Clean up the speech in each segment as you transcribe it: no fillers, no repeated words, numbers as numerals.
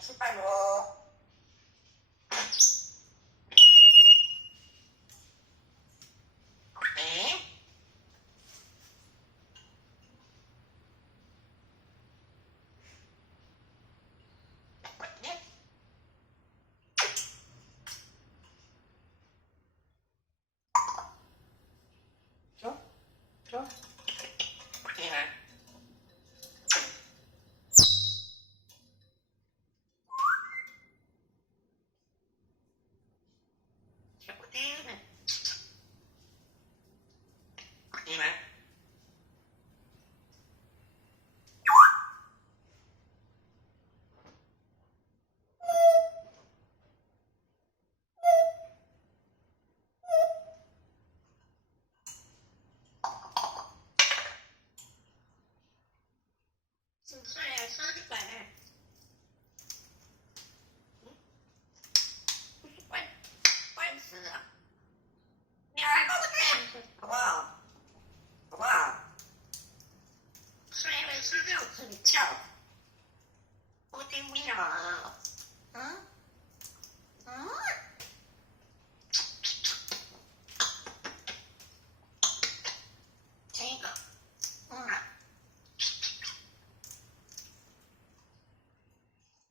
출발로. 네. 네. 줘? 줘? 네. 네. 네. 순서에 순서에 빨리 빨리 쓰자. 야 이거 어떡해? 봐봐 봐봐. 수행을 쓰죠 진짜. 어디 미야? 응? 응? 제가 응.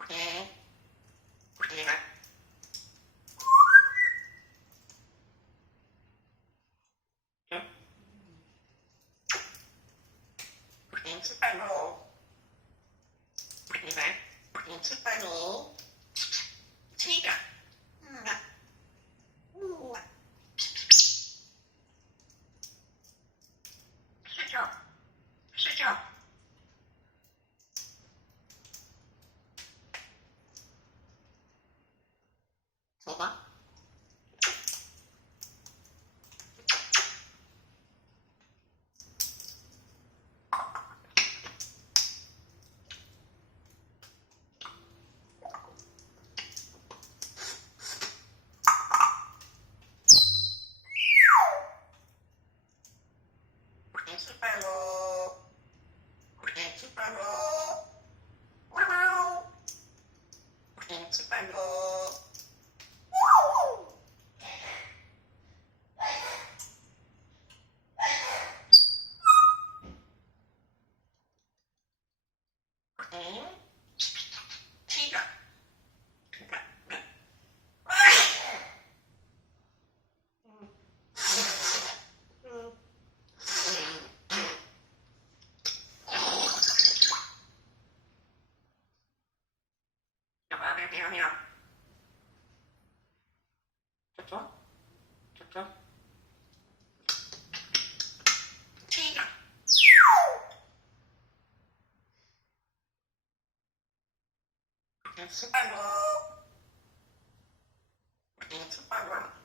네. 네. 왼쪽발로 왼쪽발로 치가 우와 수저 수저 줘봐 왼쪽발로 왼쪽발로 와우 왼쪽발로 치가 야 좋죠? 좋죠? 치가 왼쪽발로 왼쪽발로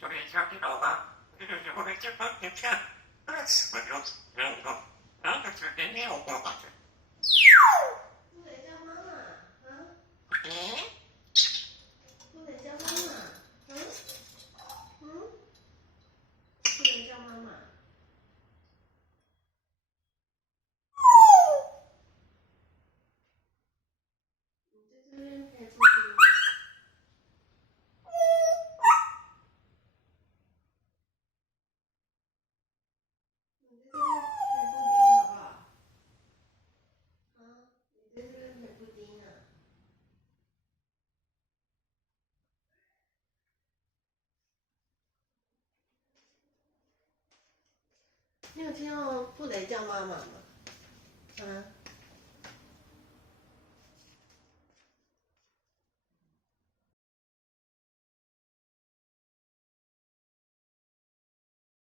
저기 저기 넣어봐. 오늘 좀 괜찮아. 그렇지. 이거 나도 저기 내 오고 가자. 네? 不能叫妈妈，不能叫妈妈。你在这边陪布丁，你在这边陪布丁好不好？啊，你在这边陪布丁啊。你有听到布雷叫妈妈吗？啊？